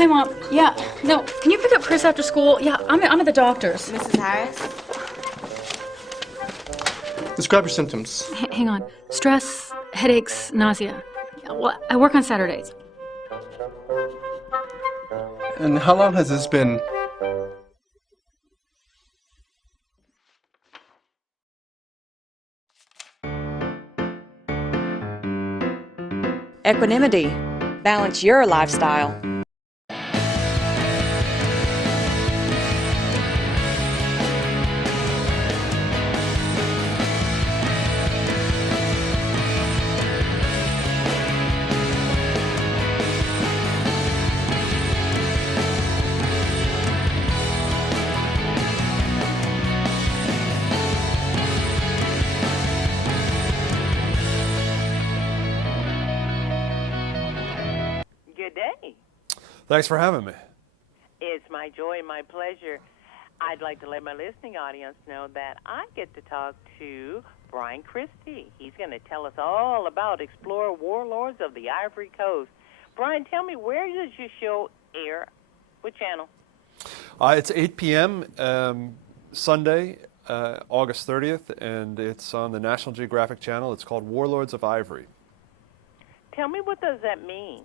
Hi, Mom. Yeah, no, can you pick up Chris after school? Yeah, I'm at the doctor's. Mrs. Harris? Describe your symptoms. Hang on. Stress, headaches, nausea. Yeah, well, I work on Saturdays. And how long has this been? Equanimity. Balance your lifestyle. Good day. Thanks for having me. It's my joy and my pleasure. I'd like to let my listening audience know that I get to talk to Bryan Christy. He's going to tell us all about Explore Warlords of the Ivory Coast. Bryan, tell me, where does your show air? What channel? It's 8 p.m. Sunday, August 30th, and it's on the National Geographic Channel. It's called Warlords of Ivory. Tell me, what does that mean?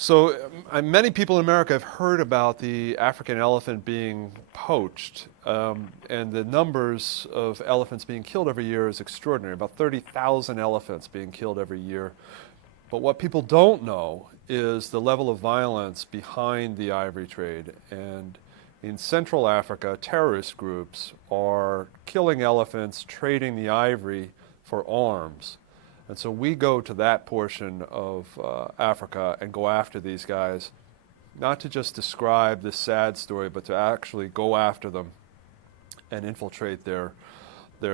So many people in America have heard about the African elephant being poached, and the numbers of elephants being killed every year is extraordinary, about 30,000 elephants being killed every year. But what people don't know is the level of violence behind the ivory trade. And in Central Africa, terrorist groups are killing elephants, trading the ivory for arms. And so we go to that portion of Africa and go after these guys, not to just describe this sad story, but to actually go after them and infiltrate their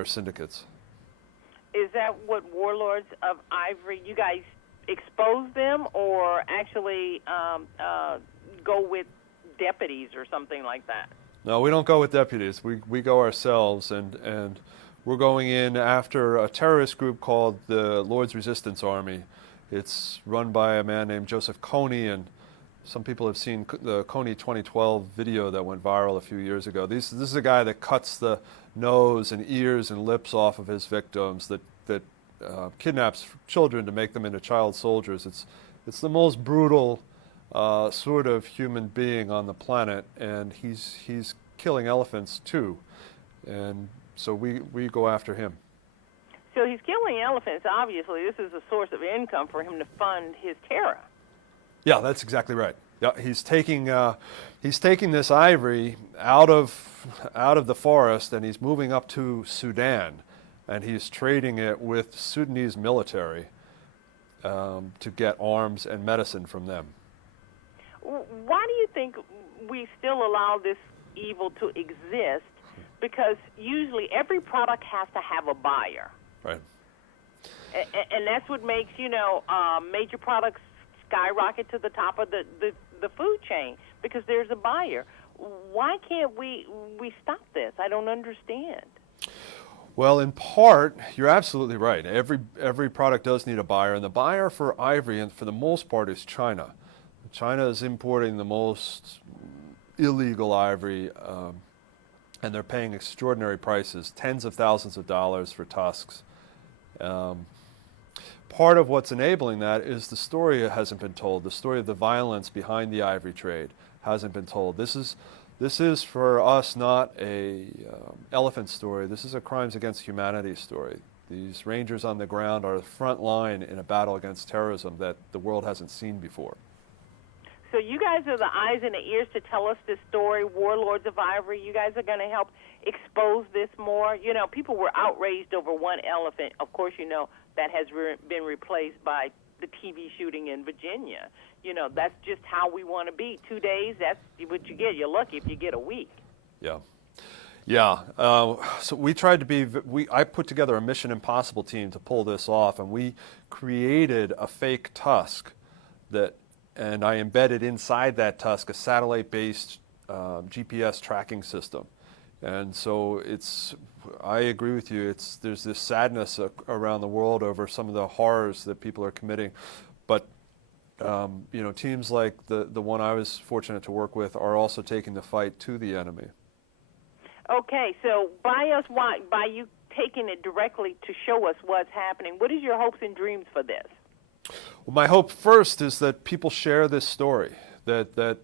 syndicates. Is that what Warlords of Ivory, you guys expose them, or actually go with deputies or something like that? No, we don't go with deputies. We go ourselves, and we're going in after a terrorist group called the Lord's Resistance Army. It's run by a man named Joseph Kony, and some people have seen the Kony 2012 video that went viral a few years ago. This is a guy that cuts the nose and ears and lips off of his victims, that kidnaps children to make them into child soldiers. It's the most brutal sort of human being on the planet, and he's killing elephants too. And so we go after him. So he's killing elephants. Obviously, this is a source of income for him to fund his terror. Yeah, that's exactly right. Yeah, he's taking this ivory out of the forest, and he's moving up to Sudan, and he's trading it with Sudanese military to get arms and medicine from them. Why do you think we still allow this evil to exist? Because usually every product has to have a buyer. Right. And that's what makes, major products skyrocket to the top of the food chain, because there's a buyer. Why can't we stop this? I don't understand. Well, in part, you're absolutely right. Every product does need a buyer, and the buyer for ivory, and for the most part, is China. China is importing the most illegal ivory, and they're paying extraordinary prices, tens of thousands of dollars for tusks. Part of what's enabling that is the story that hasn't been told. The story of the violence behind the ivory trade hasn't been told. This is for us not a elephant story. This is a crimes against humanity story. These rangers on the ground are the front line in a battle against terrorism that the world hasn't seen before. So you guys are the eyes and the ears to tell us this story, Warlords of Ivory. You guys are going to help expose this more. People were outraged over one elephant. Of course, that has been replaced by the TV shooting in Virginia. That's just how we want to be. 2 days, that's what you get. You're lucky if you get a week. Yeah. Yeah. So we tried to be, I put together a Mission Impossible team to pull this off, and we created a fake tusk and I embedded inside that tusk a satellite-based GPS tracking system. And so I agree with you, there's this sadness around the world over some of the horrors that people are committing. But teams like the one I was fortunate to work with are also taking the fight to the enemy. Okay, so by you taking it directly to show us what's happening, what is your hopes and dreams for this? Well, my hope first is that people share this story, that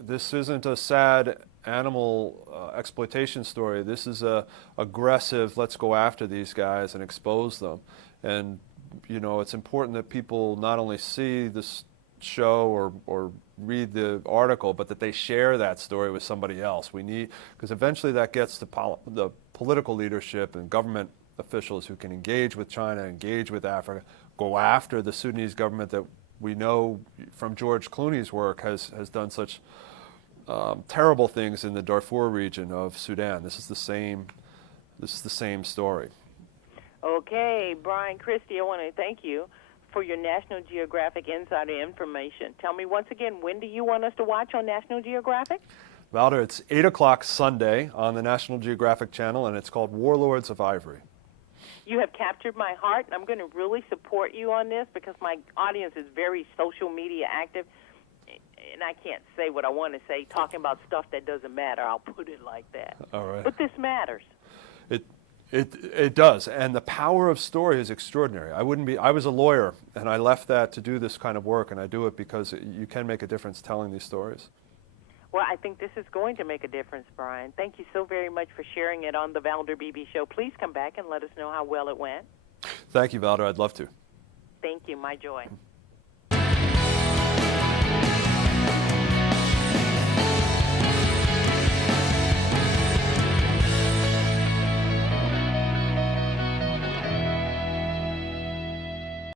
this isn't a sad animal exploitation story. This is a aggressive, let's go after these guys and expose them. And, it's important that people not only see this show or read the article, but that they share that story with somebody else. We need, because eventually that gets to the political leadership and government officials who can engage with China, engage with Africa, go after the Sudanese government that we know from George Clooney's work has done such terrible things in the Darfur region of Sudan. This is the same story. Okay, Bryan, Christy, I want to thank you for your National Geographic insider information. Tell me once again, when do you want us to watch on National Geographic? Valder, it's 8 o'clock Sunday on the National Geographic Channel, and it's called Warlords of Ivory. You have captured my heart, and I'm going to really support you on this because my audience is very social media active, and I can't say what I want to say, talking about stuff that doesn't matter. I'll put it like that. All right. But this matters. It does, and the power of story is extraordinary. I was a lawyer, and I left that to do this kind of work, and I do it because you can make a difference telling these stories. Well, I think this is going to make a difference, Bryan. Thank you so very much for sharing it on the Valder Beebe Show. Please come back and let us know how well it went. Thank you, Valder. I'd love to. Thank you. My joy.